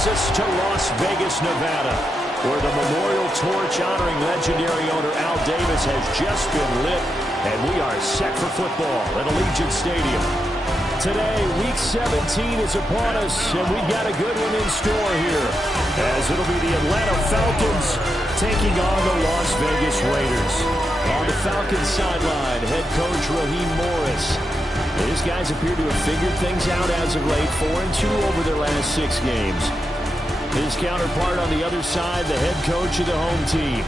brings us to Las Vegas, Nevada, where the memorial torch honoring legendary owner Al Davis has just been lit, and we are set for football at Allegiant Stadium. Today, Week 17 is upon us, and we've got a good one in store here, as it'll be the Atlanta Falcons taking on the Las Vegas Raiders. On the Falcons sideline, head coach Raheem Morris. These guys appear to have figured things out as of late, 4-2 over their last 6 games. His counterpart on the other side, the head coach of the home team.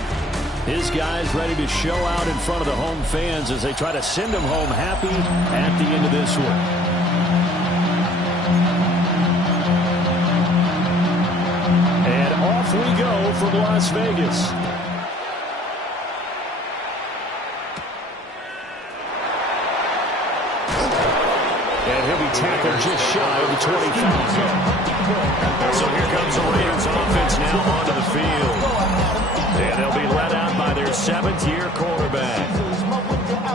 His guys ready to show out in front of the home fans as they try to send them home happy at the end of this one. Off we go from Las Vegas. And he'll be tackled just shy of the 25. So here comes the Raiders offense now onto the field. And they'll be led out by their 7th-year quarterback.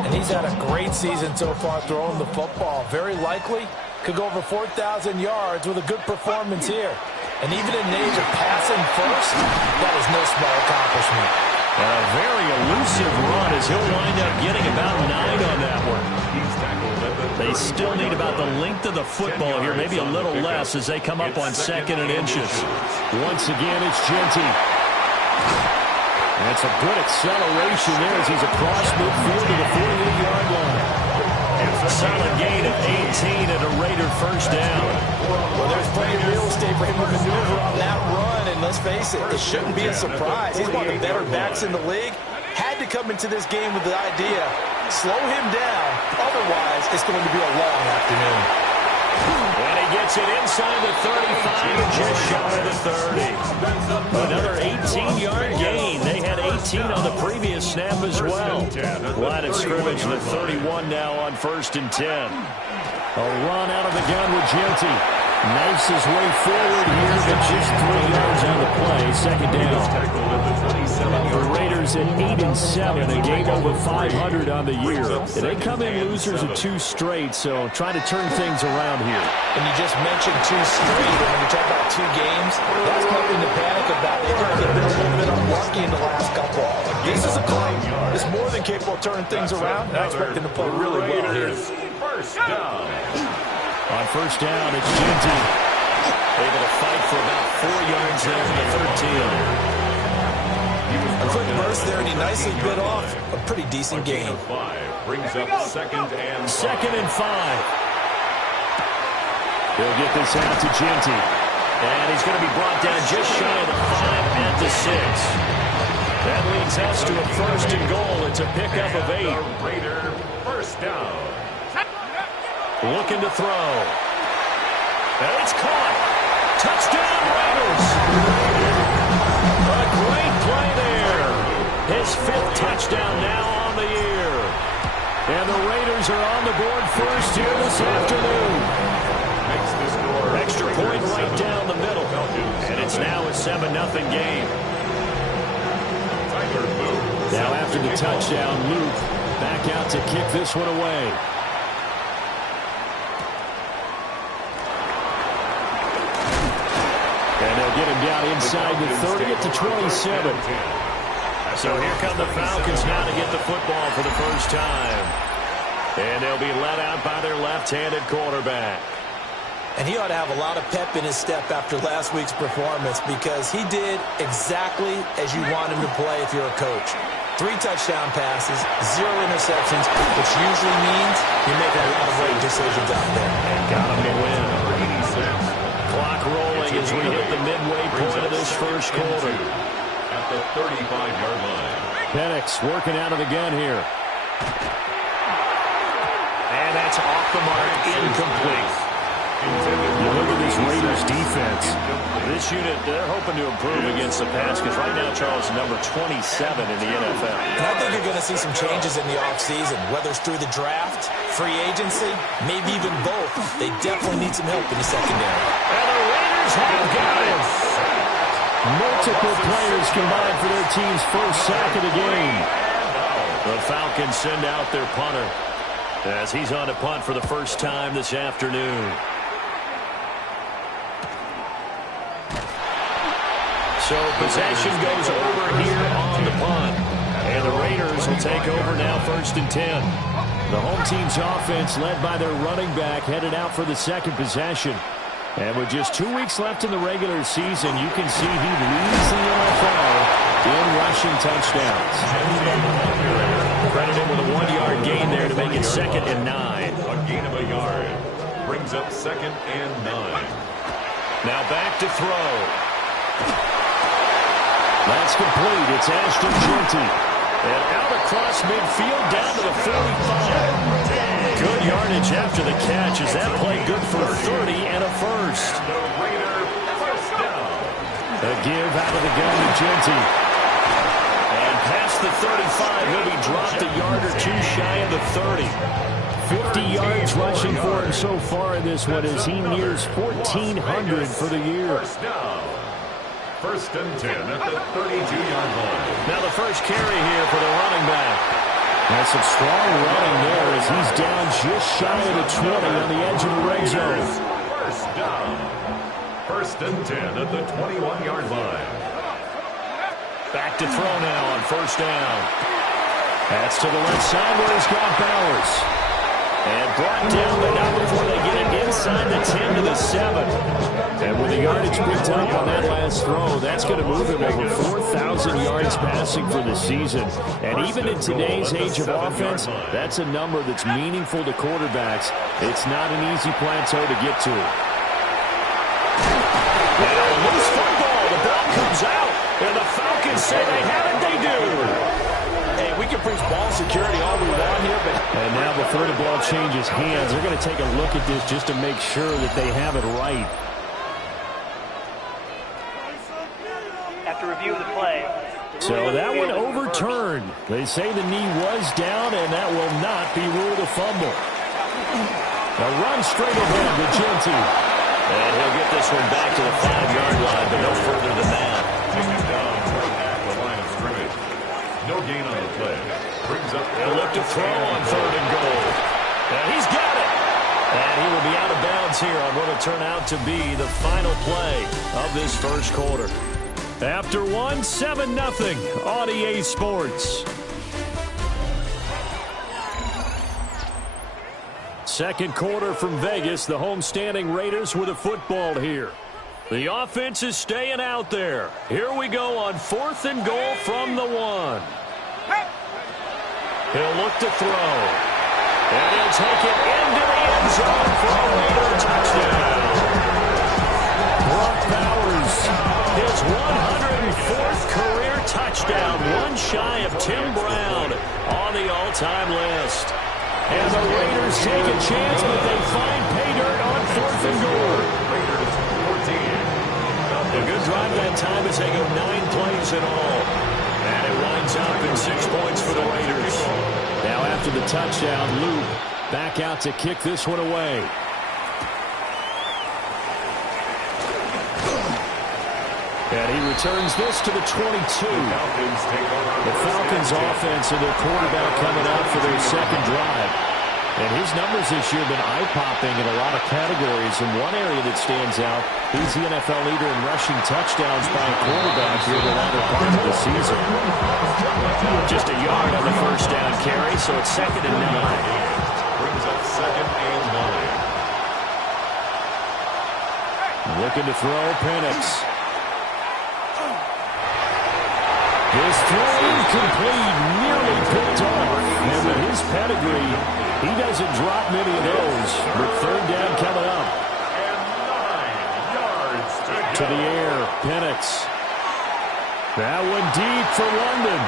And he's had a great season so far throwing the football. Very likely could go over 4,000 yards with a good performance here. And even in the age of passing first, that is no small accomplishment. And a very elusive run as he'll wind up getting about 9 on that one. They still need about the length of the football here, maybe a little less as they come up on 2nd and inches. Once again, it's Genty. That's a good acceleration there as he's across midfield to the 48-yard line. A solid gain of 18 and a Raider first down. Well, there's plenty of real estate for him to maneuver on that run, and let's face it, it shouldn't be a surprise. He's one of the better backs in the league. Had to come into this game with the idea, slow him down, otherwise it's going to be a long afternoon. And he gets it inside the 35 and just shy of the 30. Another 18-yard gain. They had 18 on the previous snap as well. Line of scrimmage, the 31 now on 1st and 10. A run out of the gun with Genty. Knifes his way forward here, but just 3 yards on the play. 2nd down. The Raiders at 8-7, a game over 500 on the year. And they come in losers of 2 straight, so trying to turn things around here. And you just mentioned 2 straight, and when you talk about 2 games, that's nothing to panic about. They've been a little bit unlucky in the last couple. This is a club that's more than capable of turning things around, and I expect them to play really well here. First down. On 1st down, it's Genty. Able to fight for about 4 yards there in the 13. A quick burst there, and he nicely bit off a pretty decent gain. Brings up 2nd and 5. 2nd and 5. He'll get this out to Genty. And he's going to be brought down just shy of the 5 at the 6. That leads us to a 1st and goal. It's a pickup of 8. Raider first down. Looking to throw. And it's caught. Touchdown, Raiders. A great play there. His 5th touchdown now on the year. And the Raiders are on the board first here this afternoon. Makes the score. Extra point right down the middle. And it's now a 7-0 game. Now after the touchdown, Luke back out to kick this one away. And they'll get him down inside the 30 at the 27. So here come the Falcons now to get the football for the first time. And they'll be let out by their left-handed quarterback. And he ought to have a lot of pep in his step after last week's performance because he did exactly as you want him to play if you're a coach. 3 touchdown passes, 0 interceptions, which usually means you're making a lot of right decisions out there. And got him to win. Clock rolling as we hit the midway point of this first quarter. At the 35-yard line. Penix working out of the gun here. And that's off the mark, incomplete. You look at this Raiders defense. This unit, they're hoping to improve against the pass because right now, Charles, number 27 in the NFL. And I think you're going to see some changes in the offseason, whether it's through the draft, free agency, maybe even both. They definitely need some help in the secondary. And the Raiders have got it. Multiple players combined for their team's first sack of the game. The Falcons send out their punter as he's on to punt for the first time this afternoon. So possession goes over here on the punt. And the Raiders will take over now 1st and 10. The home team's offense, led by their running back, headed out for the second possession. And with just 2 weeks left in the regular season, you can see he leads the NFL in rushing touchdowns. Credit him with a 1-yard gain there to make it 2nd and 9. A gain of a yard. Brings up 2nd and 9. Now back to throw. That's complete. It's Ashton Jeanty. And out across midfield down to the 45. Good yardage after the catch. Is that play good for 30 and a first? The Raider first down. A give out of the gun to Jeanty. And past the 35, he'll be dropped a yard or two shy of the 30. 50 yards rushing for him so far in this one as he nears 1,400 for the year. First down. 1st and 10 at the 32-yard line. Now the first carry here for the running back. That's some strong running there as he's down just shy of the 20 on the edge of the red zone. First down. 1st and 10 at the 21-yard line. Back to throw now on 1st down. That's to the left side where he's got Bowers. And brought down, but not before they get it inside the 10 to the 7. And with the yardage picked up on that last throw, that's going to move him over 4,000 yards passing for the season. And even in today's age of offense, that's a number that's meaningful to quarterbacks. It's not an easy plateau to get to. Now a loose football. The ball comes out. And the Falcons say they have it. They do. Hey, we can preach ball security all we want here, but... And now before the ball changes hands, they're going to take a look at this just to make sure that they have it right. After review of the play... So that one overturned. They say the knee was down, and that will not be ruled a fumble. A run straight ahead with Jeanty. And he'll get this one back to the 5-yard line, but no further than that. Taken down at the line of scrimmage. No gain on the play. Brings up. They'll look to throw on 3rd and goal. And he's got it. And he will be out of bounds here on what will turn out to be the final play of this first quarter. After one, 7-0 on EA Sports. Second quarter from Vegas. The homestanding Raiders with a football here. The offense is staying out there. Here we go on 4th and goal from the 1. He'll look to throw. And he'll take it into the end zone for a Raider touchdown. Brock Bowers, his 104th career touchdown, one shy of Tim Brown on the all-time list. And the Raiders take a chance, but they find pay dirt on 4th and goal. Raiders 14. A good drive that time as they go 9 plays in all. And it winds up in 6 points for the Raiders. Now after the touchdown, Luke back out to kick this one away. And he returns this to the 22. The Falcons offense and their quarterback coming out for their second drive. And his numbers this year have been eye-popping in a lot of categories. In one area that stands out, he's the NFL leader in rushing touchdowns by a quarterback here the latter part of the season. Just a yard on the first down carry, so it's 2nd and 9. Brings up 2nd and 9. Looking to throw, Penix. His throw incomplete, nearly picked off. And with his pedigree, he doesn't drop many of those. But 3rd down coming up. And 9 yards To the air, Penix. That one deep for London.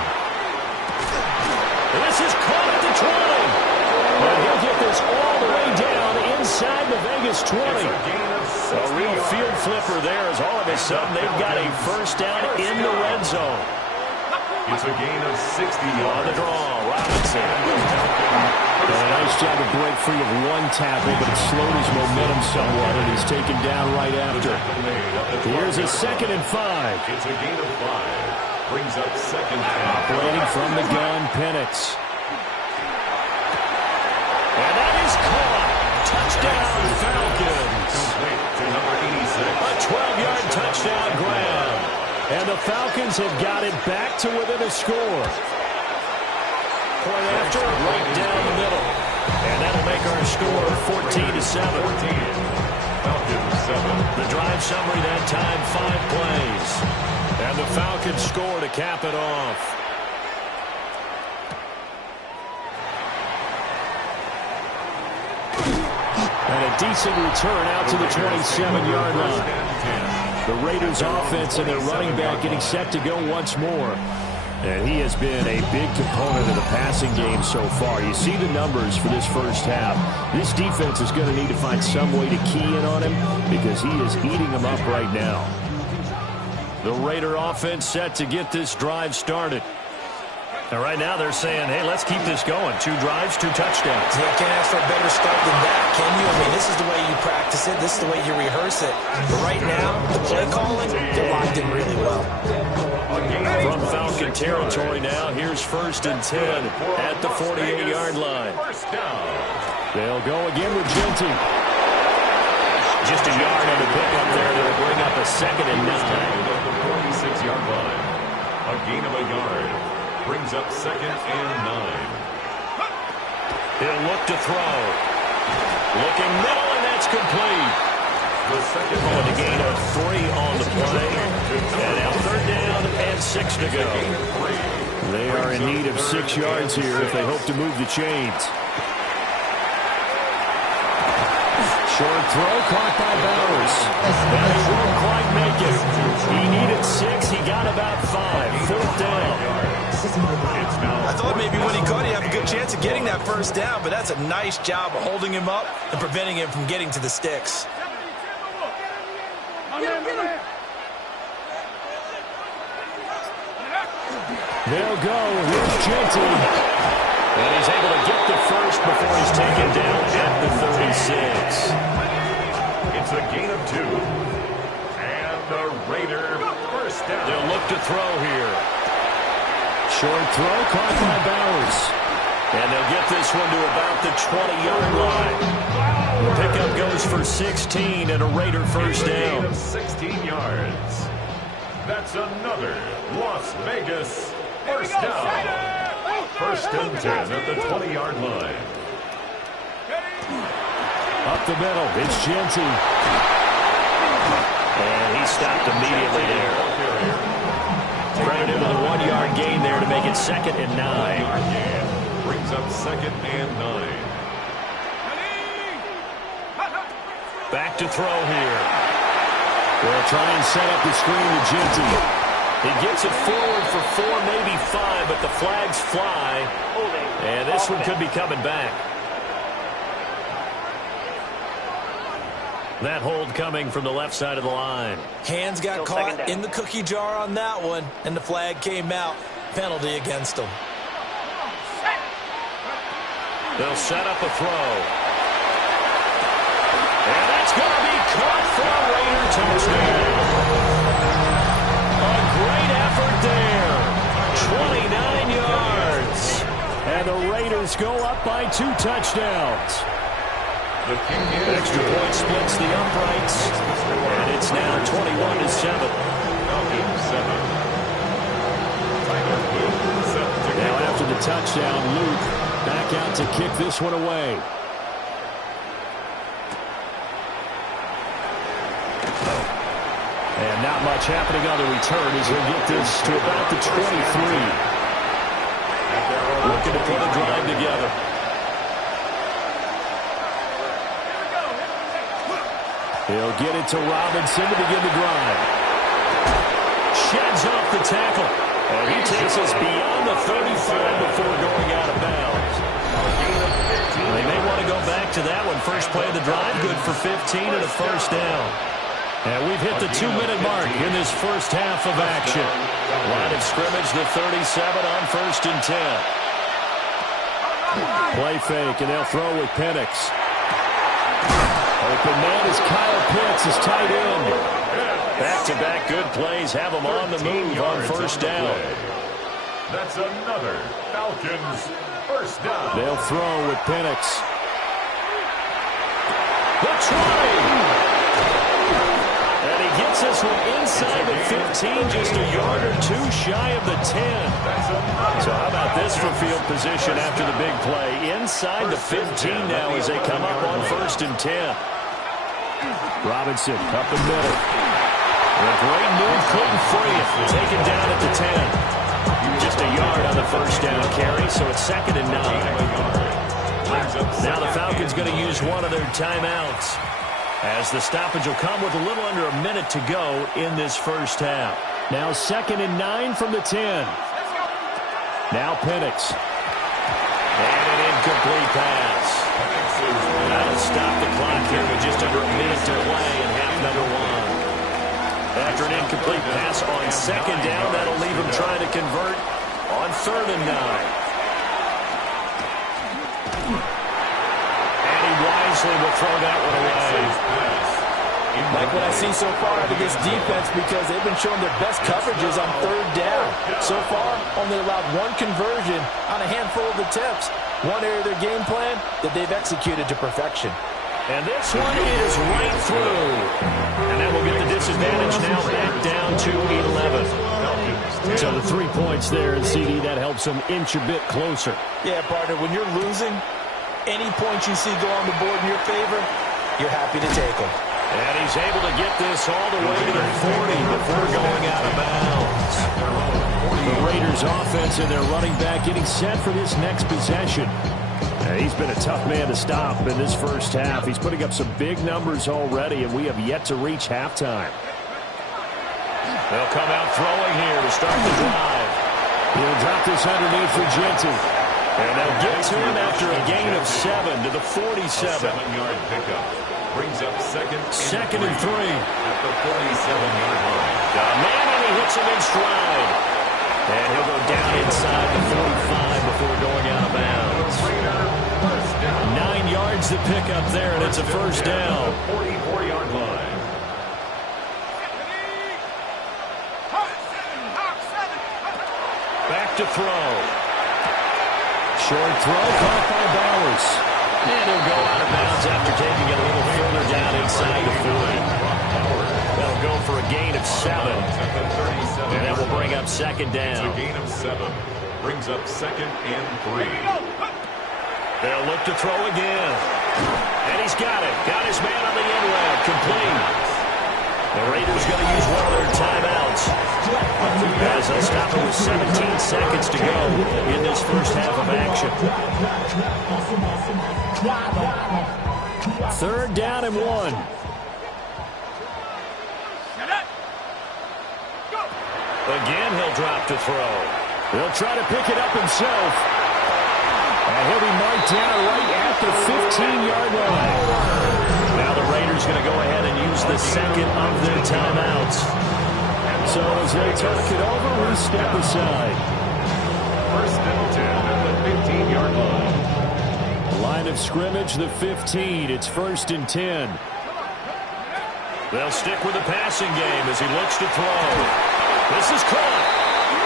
This is caught at the 20. And he'll get this all the way down inside the Vegas 20. A real field flipper there as all of a sudden they've got a first down in the red zone. It's a gain of 60 yards. On the draw, Robinson. And a nice job to break free of one tackle, but it slowed his momentum somewhat, and he's taken down right after. Here's a 2nd and 5. It's a gain of 5. Brings up 2nd and 5. Operating from the gun, Penix. And that is caught. Touchdown, Falcons. Complete to number 86. A 12-yard touchdown grab. And the Falcons have got it back to within a score. Point after, right down the middle. And that'll make our score 14-7. Falcons 7. The drive summary that time, 5 plays. And the Falcons score to cap it off. And a decent return out to the 27-yard line. The Raiders offense and their running back getting set to go once more. And he has been a big component of the passing game so far. You see the numbers for this first half. This defense is going to need to find some way to key in on him because he is eating them up right now. The Raider offense set to get this drive started. And right now they're saying, hey, let's keep this going. 2 drives, 2 touchdowns. Yeah, can't ask for a better start than that, can you? I mean, this is the way you practice it. This is the way you rehearse it. But right now, the play calling, they're locked in really well. From Falcon territory now, here's 1st and 10 at the 48-yard line. They'll go again with Genty. Just a yard on the pickup there. They'll bring up a 2nd and 9. At the 46-yard line. A gain of a yard. Brings up 2nd and 9. He'll look to throw. Looking middle, and that's complete. The second And a gain of 3 on the play. And now 3rd down and 6 to go. They are in need of 6 yards here if they hope to move the chains. Short throw caught by Bowers. And he won't quite make it. He needed 6. He got about 5. 4th down. I thought maybe when he caught, he'd have a good chance of getting that 1st down, but that's a nice job of holding him up and preventing him from getting to the sticks. They'll go. Here's Genty. And he's able to get the 1st before he's taken down at the 36. It's a gain of 2. And the Raider 1st down. They'll look to throw here. Short throw caught by Bowers. And they'll get this one to about the 20-yard line. The pickup goes for 16 and a Raider 1st down. Of 16 yards. That's another Las Vegas 1st down. 1st and 10 at the 20-yard line. Up the middle, it's Genty. And he stopped immediately there. Credit him with a 1-yard gain there to make it 2nd and 9. Brings up 2nd and 9. Back to throw here. They'll try and set up the screen to Genty. He gets it forward for 4, maybe 5, but the flags fly. And this one could be coming back. That hold coming from the left side of the line. Hands got caught in the cookie jar on that one, and the flag came out. Penalty against them. They'll set up a throw. And that's going to be caught for a Raider touchdown. A great effort there. 29 yards. And the Raiders go up by 2 touchdowns. Extra point splits the uprights. And it's now 21-7. Now after the touchdown, Luke back out to kick this one away. And not much happening on the return as he'll get this to about the 23. Looking to put a drive together. He'll get it to Robinson to begin the drive. Sheds off the tackle. And he takes us beyond the 35 before going out of bounds. They may want to go back to that one. First play of the drive, good for 15 and a 1st down. And we've hit the 2-minute mark in this first half of action. Line of scrimmage, the 37 on 1st and 10. Play fake, and they'll throw with Penix. Open man is Kyle Pitts, his tight end. Back-to-back good plays have him on the move on 1st down. That's another Falcons 1st down. They'll throw with Penix. The try! And he gets Gets this one inside the 15, just a yard or two shy of the 10. So how about this for field position after the big play? Inside the 15 now as they come up on 1st and 10. Robinson up the middle. A great move, couldn't free it. Taken down at the 10. Just a yard on the first down carry, so it's 2nd and 9. Now the Falcons going to use one of their timeouts, as the stoppage will come with a little under a minute to go in this first half. Now 2nd and 9 from the 10. Now Penix. And an incomplete pass. That'll stop the clock here with just under a minute to play in half number 1. After an incomplete pass on 2nd down, that'll leave him trying to convert on 3rd and 9. And he wisely will throw that one away. Like what I see so far out of this defense, because they've been showing their best coverages on 3rd down. So far, only allowed one conversion on a handful of attempts. One area of their game plan that they've executed to perfection. And this one is right through. And that will get the disadvantage now back down to 11. So the 3 points there, and CD, that helps them inch a bit closer. Yeah, partner, when you're losing, any points you see go on the board in your favor, you're happy to take them. And he's able to get this all the way to the 40 before going out of bounds. The Raiders offense and their running back getting set for this next possession. He's been a tough man to stop in this first half. He's putting up some big numbers already, and we have yet to reach halftime. They'll come out throwing here to start the drive. He'll drop this underneath for Genty. And they'll get to him after a gain of 7 to the 47. 7-yard pickup. Brings up second and 3. At the 47-yard line. Man, and he hits him in stride. And he'll go down inside the 45 before going out of bounds. 9 yards to pick up there, and it's a first down. 44-yard line. Back to throw. Short throw, caught by Bowers. And he'll go out of bounds after taking it a little further down inside the 40. That'll go for a gain of 7. And that will bring up 2nd down. It's a gain of 7. Brings up 2nd and 3. They'll look to throw again. And he's got it. Got his man on the end route. Complete. The Raiders going to use one of their timeouts, as they'll stop it with 17 seconds to go in this first half of action. 3rd down and 1. Again, he'll drop to throw. He'll try to pick it up himself. And he'll be marked down right at the 15-yard line. Now the Raiders going to go ahead and use the 2nd of their timeouts. So as they talk it over, we step aside. 1st and 10 at the 15-yard line. Line of scrimmage, the 15. It's 1st and 10. They'll stick with the passing game as he looks to throw. This is caught.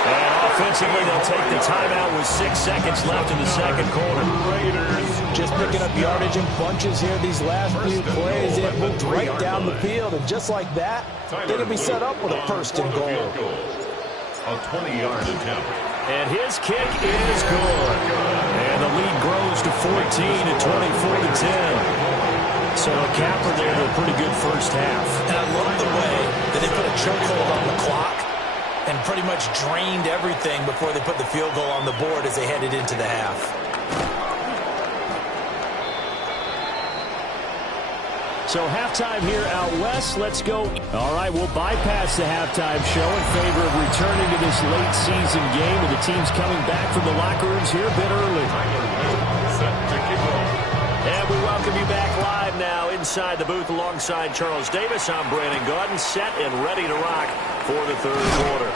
And offensively, they'll take the timeout with 6 seconds left in the 2nd quarter. Raiders just picking up yardage in bunches here these last few plays. They have moved right down the field, and just like that, they can be set up with a 1st and goal. A 20-yard attempt. And his kick is good. And the lead grows to 14 at 24-10. So a capper there to a pretty good first half. And I love the way that they put a chokehold on the clock and pretty much drained everything before they put the field goal on the board as they headed into the half. So halftime here out west. Let's go. All right, we'll bypass the halftime show in favor of returning to this late season game, with the teams coming back from the locker rooms here a bit early. Set to kick off. And we welcome you back live now inside the booth alongside Charles Davis. I'm Brandon Gaudin, set and ready to rock for the 3rd quarter.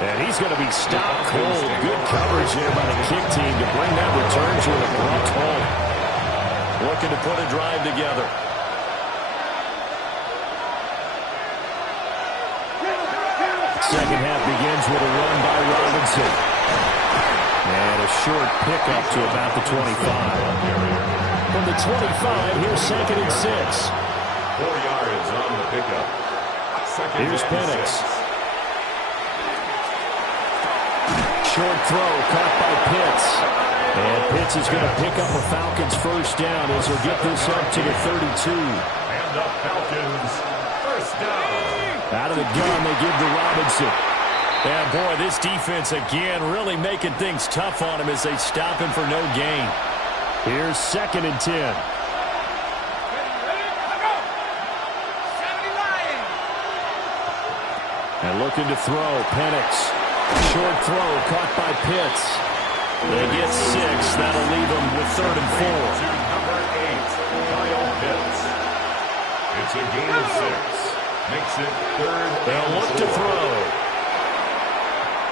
And he's going to be stopped cold. Good coverage there by the kick team to bring that return to an abrupt halt. Looking to put a drive together. Second half begins with a run by Robinson. And a short pickup to about the 25. From the 25, here's 2nd and 6. 4 yards on the pickup. Here's Penix. Short throw caught by Pitts. And Pitts is going to pick up a Falcons first down as he'll get this up to the 32. And the Falcons first down. Out of the gun, they give to Robinson. And boy, this defense again really making things tough on him as they stop him for no gain. Here's 2nd and 10. And looking to throw, Penix. Short throw caught by Pitts. They get 6. That'll leave them with 3rd and 4. Number 8, Kyle Pitts. It's a gain of 6. Makes it 3rd. They'll look to throw.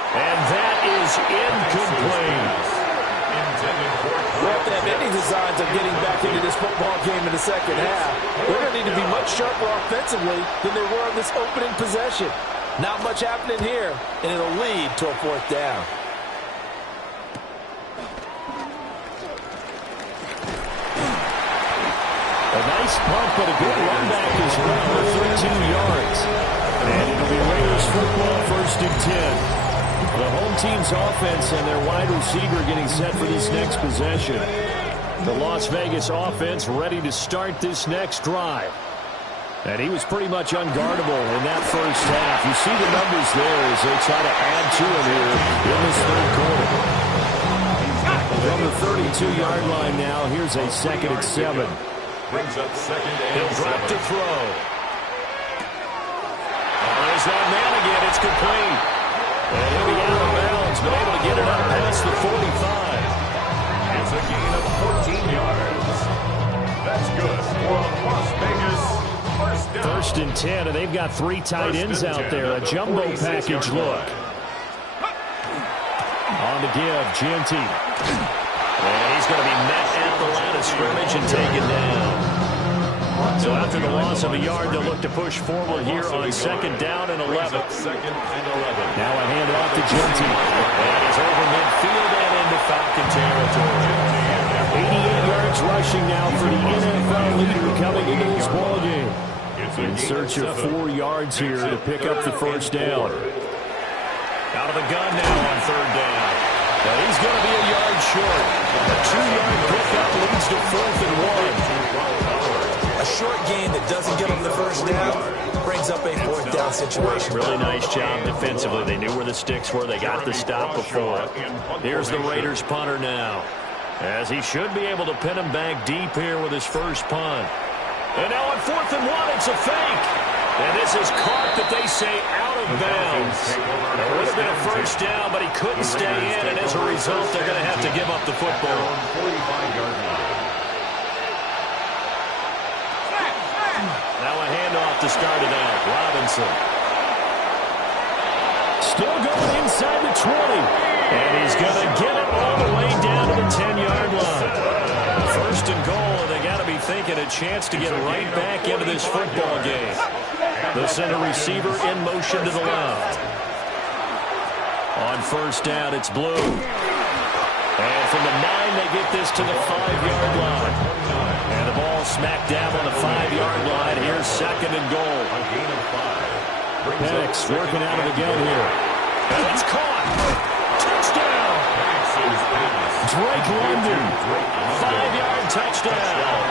And that is incomplete. Well, if they have any designs of getting back into this football game in the second half, they're going to need to be much sharper offensively than they were in this opening possession. Not much happening here, and it'll lead to a 4th down. A nice punt, but a good run back as well for 13 yards. And it'll be Raiders football, 1st and 10. The home team's offense and their wide receiver getting set for this next possession. The Las Vegas offense ready to start this next drive. And he was pretty much unguardable in that first half. You see the numbers there as they try to add to him here in this 3rd quarter. From the 32-yard line now, here's a 2nd and 7. Brings up 2nd and He'll drop 7. to throw. There's that man again. It's complete. And he'll be out of bounds, but able to get it up past the 45. It's a gain of 14 yards. That's good for Las Vegas. First down. 1st and 10, and they've got 3 tight ends out there. A jumbo package look. On the give, Genty. And he's going to be met at the line of scrimmage and taken down. So after the loss of a yard, they'll look to push forward here on 2nd down and 11. 2nd and 11. Now a hand off to Genty. And he's over midfield and into Falcon territory. 88 yards rushing now for the NFL leader coming into this ballgame. In search of 4 yards here to pick up the first down. Out of the gun now on 3rd down. But he's going to be a yard short. A 2-yard pickup leads to 4th and 1. A short gain that doesn't get them the first down brings up a 4th down situation. Really nice job defensively. They knew where the sticks were. They got the stop before. Here's the Raiders punter now, as he should be able to pin him back deep here with his first punt. And now on 4th and 1, it's a fake. And this is caught that they say out of bounds. It would have been a first down, but he couldn't stay in, and as a result, they're going to have to give up the football. 45-yard line. Now a handoff to start it out. Robinson. Still going inside the 20. And he's going to get it all the way down to the 10-yard line. 1st and goal, and they got to be thinking a chance to get right back into this football game. The center receiver in motion to the left. On 1st down, it's Blue. And from the 9, they get this to the 5-yard line. And the ball smack dab on the 5-yard line. Here's 2nd and goal. A gain of 5. Penix working out of the gun here. And it's caught. Touchdown. Drake London. 5-yard touchdown.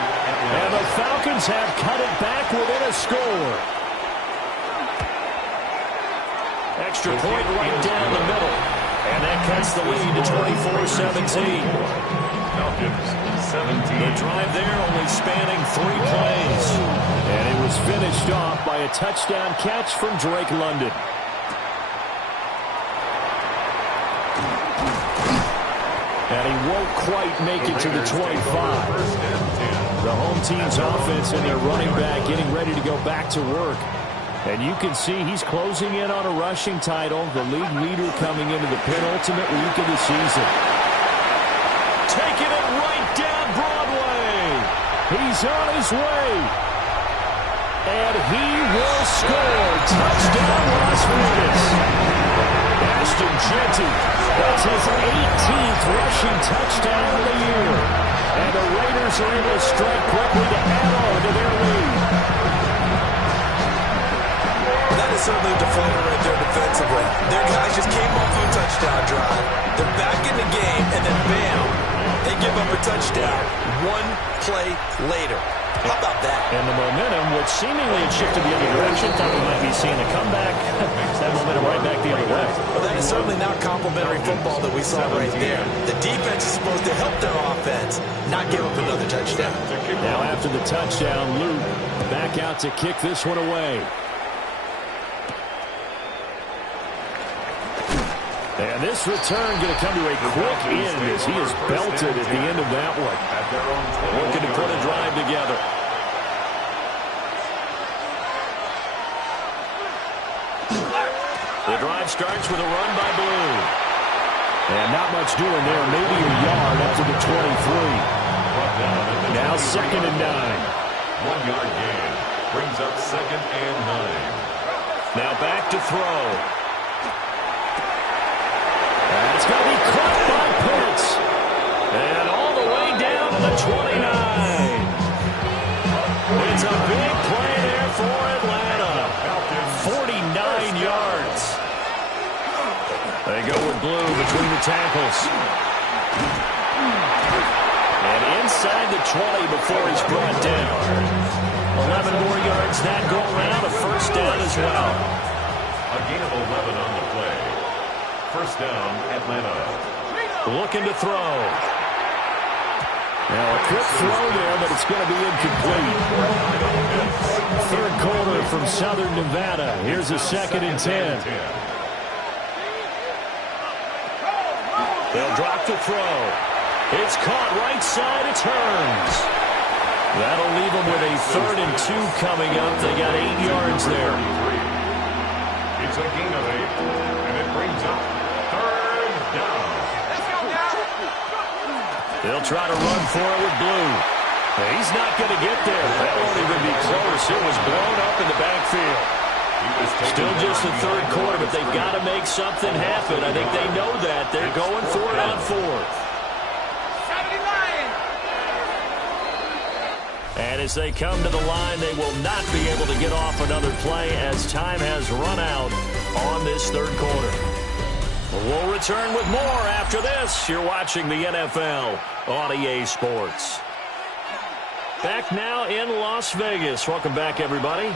And the Falcons have cut it back within a score. Extra point right down the middle. And that cuts the lead to 24-17. Falcons 17. The drive there only spanning 3 plays. And it was finished off by a touchdown catch from Drake London. And he won't quite make it to the 25. The home team's offense and their running back getting ready to go back to work. And you can see he's closing in on a rushing title, the league leader coming into the penultimate week of the season. Taking it right down Broadway. He's on his way. And he will score. Touchdown, Las Vegas. Ashton Genty. That's his 18th rushing touchdown of the year. And the Raiders are able to strike quickly to add on to their lead. That is certainly a deflator right there defensively. Their guys just came off of a touchdown drive. They're back in the game, and then bam, they give up a touchdown one play later. How about that? And the momentum, which seemingly had shifted the other direction, thought we might be seeing a comeback. That momentum right back the other way. Well, that is certainly not complimentary football that we saw right there. The defense is supposed to help their offense, not give up another touchdown. Now after the touchdown, Luke back out to kick this one away. And this return going to come to a quick end as he is belted at the end of that one. Looking to put a drive together. The drive starts with a run by Blue. And not much doing there. Maybe a yard up to the 23. Now 2nd and 9. 1 yard gain. Brings up 2nd and 9. Now back to throw. That's going to be caught by Pitts. And all the way down to the 29. It's a big play there for Atlanta. 49 yards. They go with Blue between the tackles. And inside the 20 before he's brought down. 11 more yards that go around. A first down as well. A gain of 11 on the play. First down, Atlanta. Looking to throw. Now a quick throw there, but it's going to be incomplete. Third quarter from Southern Nevada. Here's a 2nd and 10. They'll drop the throw. It's caught right side. It turns. That'll leave them with a 3rd and 2 coming up. They got 8 yards there. It's a gain of 8, and it brings up 3rd down. They'll try to run for it with Blue. He's not going to get there. That won't even be close. It was blown up in the backfield. Still just the third quarter, but they've got to make something happen. I think they know that. They're going for it on 4th. And as they come to the line, they will not be able to get off another play as time has run out on this third quarter. We'll return with more after this. You're watching the NFL on EA Sports. Back now in Las Vegas. Welcome back, everybody.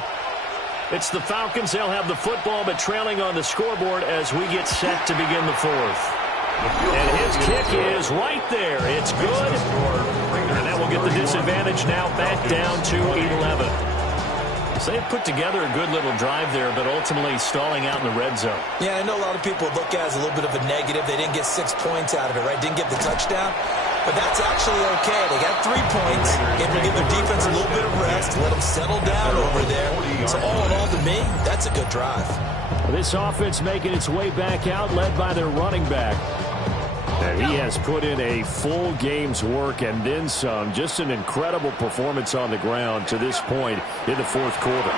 It's the Falcons. They'll have the football, but trailing on the scoreboard as we get set to begin the 4th. And his kick is right there. It's good. And that will get the disadvantage now back down to 11. So they've put together a good little drive there, but ultimately stalling out in the red zone. Yeah, I know a lot of people look at it as a little bit of a negative. They didn't get 6 points out of it, right? Didn't get the touchdown. But that's actually okay. They got 3 points. Able to give their defense a little bit of rest, let them settle down over there. So all in all, to me, that's a good drive. This offense making its way back out, led by their running back. And he has put in a full game's work and then some. Just an incredible performance on the ground to this point in the 4th quarter.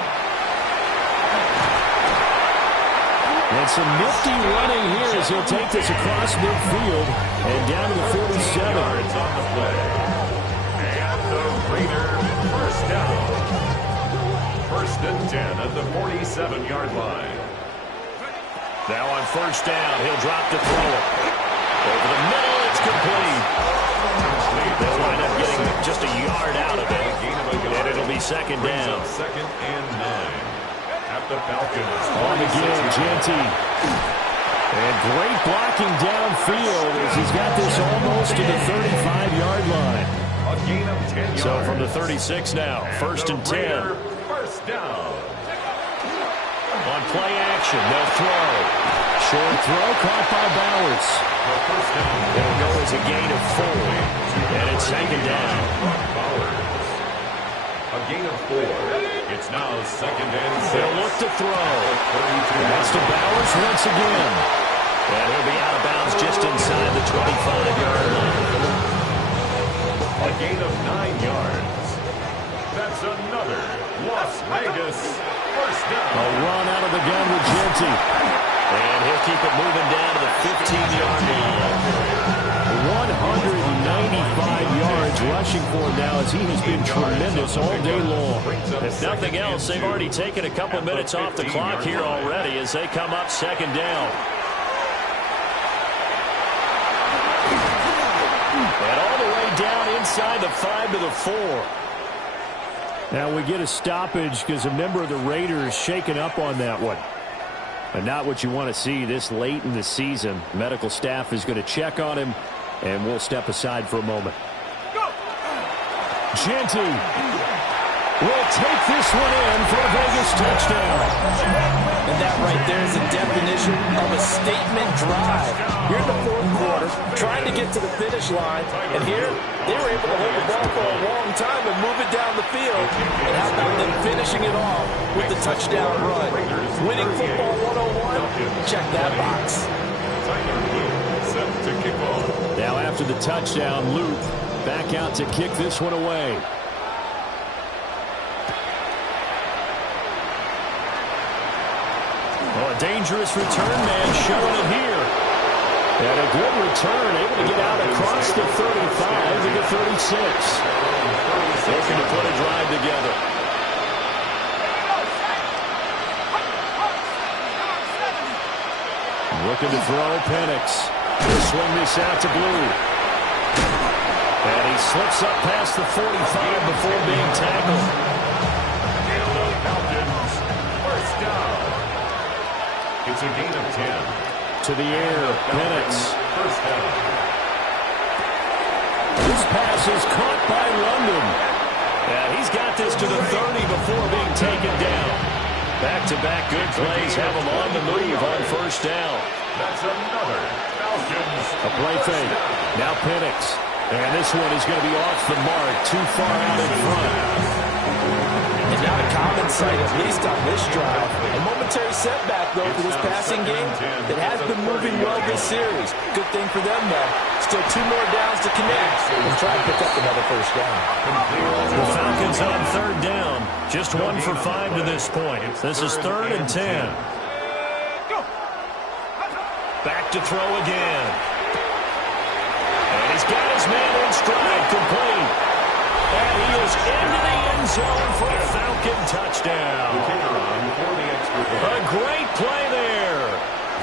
And some nifty running here as he'll take this across midfield and down to the 47. Yards on the play. And the Raider first down. 1st and 10 at the 47-yard line. Now on first down, he'll drop to throw it. Over the middle, it's complete. They'll wind up getting just a yard out of it. And it'll be 2nd down. 2nd and 9 at the Falcons. On again, Genty. And great blocking downfield as he's got this almost to the 35-yard line. A gain of 10 yards. So from the 36 now, 1st and 10. First down. On play action, they'll throw. Short throw caught by Bowers. It'll go as a gain of 4. And it's 2nd down. A gain of 4. It's now 2nd and 6. They'll look to throw. That's to Bowers once again. And he'll be out of bounds just inside the 25-yard line. A gain of 9 yards. That's another Las Vegas first down. A run out of the gun with Genty. And he'll keep it moving down to the 15-yard line. 190 95 yards rushing for him now, as he has been tremendous all day long. If nothing else, they've already taken a couple of minutes off the clock here already as they come up second down. And all the way down inside the 5 to the 4. Now we get a stoppage because a member of the Raiders shaken up on that one. And not what you want to see this late in the season. Medical staff is going to check on him, and we'll step aside for a moment. Genty will take this one in for a Vegas touchdown. And that right there is the definition of a statement drive. Here in the fourth quarter, trying to get to the finish line, and here they were able to hold the ball for a long time and move it down the field. And how about them finishing it off with the touchdown run? Winning football 101, check that box. Now after the touchdown, Luke back out to kick this one away. Oh, a dangerous return man showing it here. And a good return, able to get out across the 35 to the 36. Looking to put a drive together. Looking to throw Penix. He'll swing this out to Blue. And he slips up past the 45 before being tackled. Falcons, first down. It's a gain of 10. To the air, Penix. First down. This pass is caught by London. Yeah, he's got this to the 30 before being taken down. Back-to-back good plays have him on the move on first down. That's another Falcons. A play fake. Now Penix. And this one is going to be off the mark, too far out in front. And not a common sight, at least on this drive. A momentary setback, though, for this passing game that has been moving well this series. Good thing for them, though. Still 2 more downs to connect and try to pick up another first down. The Falcons on third down. Just 1 for 5 to this point. This is 3rd and 10. Back to throw again. And he's got his man in stride, complete. And he is into the end zone for a Falcon touchdown. A great play there.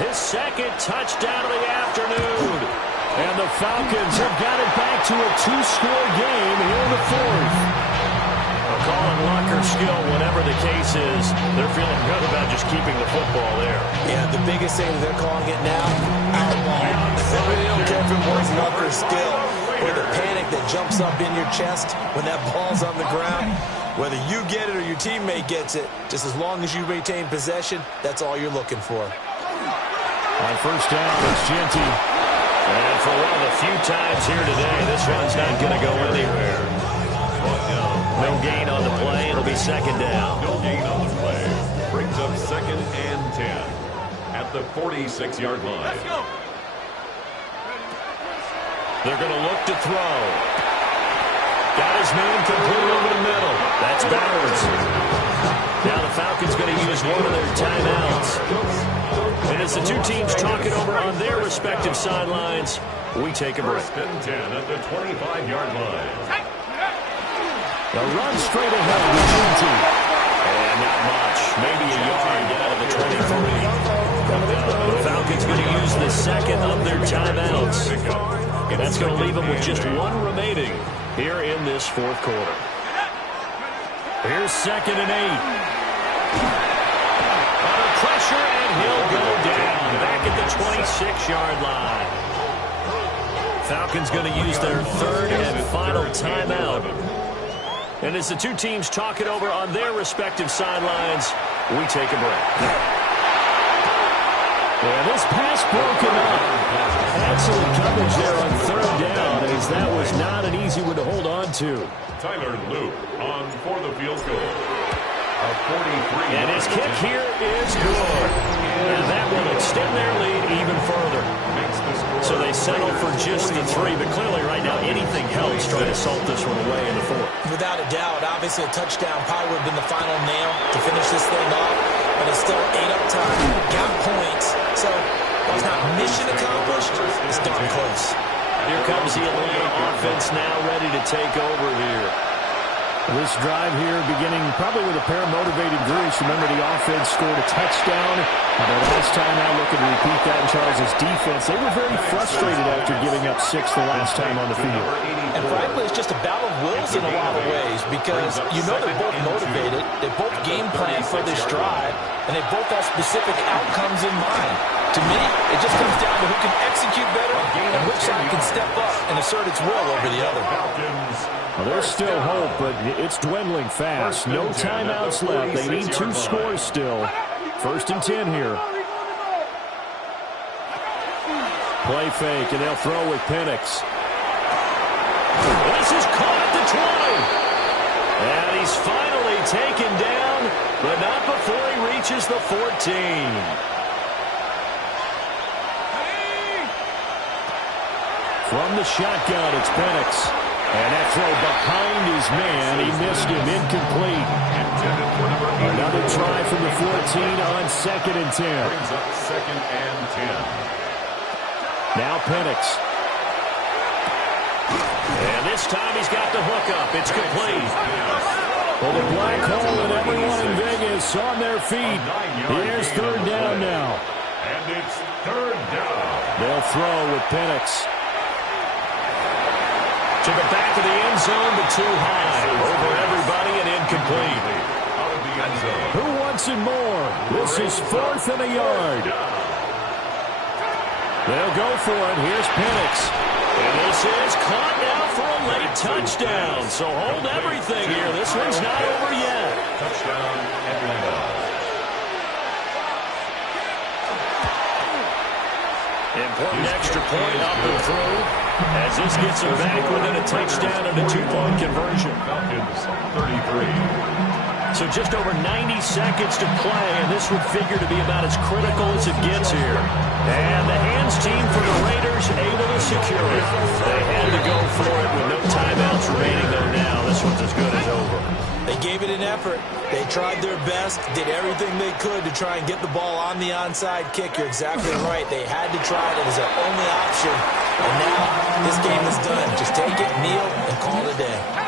His second touchdown of the afternoon. And the Falcons have got it back to a 2-score game here in the 4th. Calling luck or skill, whatever the case is, they're feeling good about just keeping the football there. Yeah, the biggest thing they're calling it now, our ball. They really don't care if it was luck or skill, or the panic that jumps up in your chest when that ball's on the ground. Whether you get it or your teammate gets it, just as long as you retain possession, that's all you're looking for. On first down, it's Genty. And for one of the few times here today, this one's not going to go anywhere. No gain on the play. It'll be second down. No gain on the play. Brings up 2nd and 10 at the 46-yard line. Let's go. They're going to look to throw. Got his man complete over the middle. That's Bowers. Now the Falcons going to use one of their timeouts. And as the two teams talk it over on their respective sidelines, we take a break. 1st and 10 at the 25-yard line. The run straight ahead with Genty. And not much. Maybe a yard down to the 23. The Falcons going to use the second of their timeouts. And that's going to leave them with just 1 remaining here in this 4th quarter. Here's 2nd and 8. Under pressure, and he'll go down back at the 26-yard line. Falcons going to use their 3rd and final timeout. And as the two teams talk it over on their respective sidelines, we take a break. And this pass broken up. Excellent coverage there on 3rd down, as that was not an easy one to hold on to. Tyler Luke on for the field goal. A 43. And his kick here is good. And that will extend their lead even further. So they settle for just the 3, but clearly right now anything helps trying to salt this one away in the 4th. Without a doubt, obviously a touchdown probably would have been the final nail to finish this thing off, but it's still 8 up time, got points, so while it's not mission accomplished, it's darn close. Here comes the Atlanta offense This drive here beginning probably with a pair of motivated groups. Remember, the offense scored a touchdown. The last time out, looking to repeat that in Charles' defense. They were very frustrated after giving up 6 the last time on the field. And frankly, it's just a battle of wills in a lot of ways because you know they're both motivated. They both game plan for this drive, and they both have specific outcomes in mind. To me, it just comes down to who can execute better and which side can step up and assert its will over the other. Well, there's still hope, but it's dwindling fast. No timeouts left. They need 2 scores still. 1st and 10 here. Play fake, and they'll throw with Penix. This is caught at the 20. And he's finally taken down, but not before he reaches the 14. From the shotgun, it's Penix. And that throw behind his man, he missed him, incomplete. Another try from the 14 on 2nd and 10. Brings up 2nd and 10. Now Penix. And this time he's got the hook up. It's complete. Well, the black hole and everyone in Vegas on their feet. Here's 3rd down now. And it's 3rd down. They'll throw with Penix. To the back of the end zone, but too high. Over everybody and incomplete. Out of the end zone. Who wants it more? This is 4th and a yard. They'll go for it. Here's Penix. And this is caught now for a late touchdown. So hold everything here. This one's not over yet. Touchdown, Atlanta. Important extra point up and through. As this gets him back within a touchdown and a 2-point conversion. Falcons 33. So just over 90 seconds to play, and this would figure to be about as critical as it gets here. And the hands team for the Raiders able to secure it. They had to go for it with no timeouts remaining, though now. This one's as good as over. They gave it an effort. They tried their best, did everything they could to try and get the ball on the onside kick. You're exactly right. They had to try it. It was their only option. And now this game is done. Just take it, kneel, and call it a day.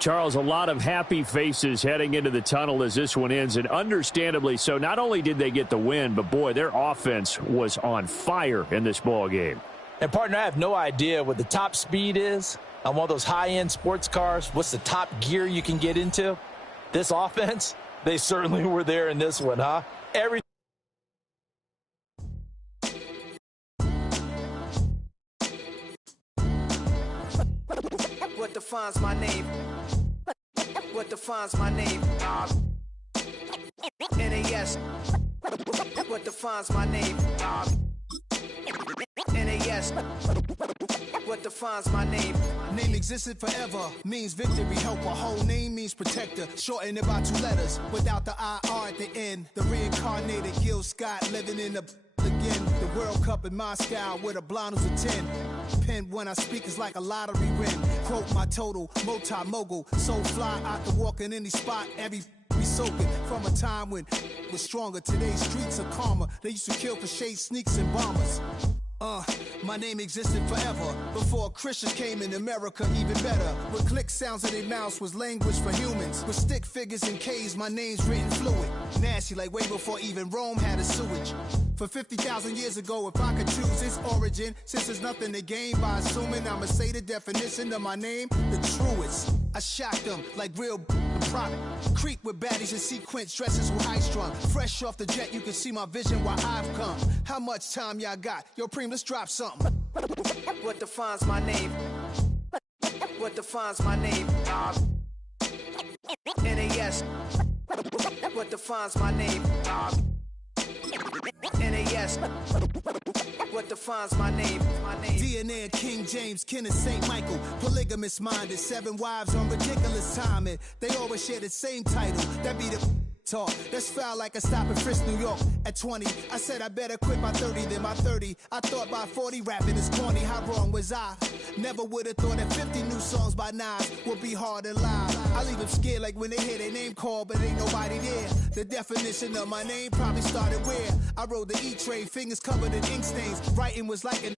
Charles, a lot of happy faces heading into the tunnel as this one ends, and understandably so. Not only did they get the win, but, boy, their offense was on fire in this ball game. And, partner, I have no idea what the top speed is on one of those high-end sports cars. What's the top gear you can get into? This offense, they certainly were there in this one, huh? What defines my name? What defines my name? NAS. What defines my name? NAS. What defines my name? Name existed forever, means victory, helper. Whole name means protector, shortened it by 2 letters. Without the IR at the end, the reincarnated Gil Scott living in the again. The World Cup in Moscow with a blind who's a 10. Pen when I speak is like a lottery win. Quote my total, multi-mogul. So fly, I can walk in any spot, every be soaking. From a time when was stronger. Today's streets are calmer. They used to kill for shade sneaks and bombers. My name existed forever. Before Christians came in America, even better. With click sounds in their mouths was language for humans. With stick figures and K's, my name's written fluid. Nasty like way before even Rome had a sewage. For 50,000 years ago, if I could choose its origin, since there's nothing to gain by assuming I'ma say the definition of my name, the truest. I shocked them like real product. Creep with baddies in sequence, dresses with high strung. Fresh off the jet, you can see my vision where I've come. How much time y'all got? Yo, Preem, let's drop something. What defines my name? What defines my name? NAS. What defines my name? NAS. What defines my name? DNA of King James, kin of St. Michael. Polygamous minded, 7 wives on ridiculous timing. They always share the same title. That be the talk. That's foul like a stop in Frisk, New York. At 20, I said I better quit by 30 than my 30. I thought by 40 rapping is corny. How wrong was I? Never would have thought that 50 new songs by Nas would be hard to live. I leave them scared like when they hear their name called, but ain't nobody there. The definition of my name probably started where I rode the E-train, fingers covered in ink stains. Writing was like an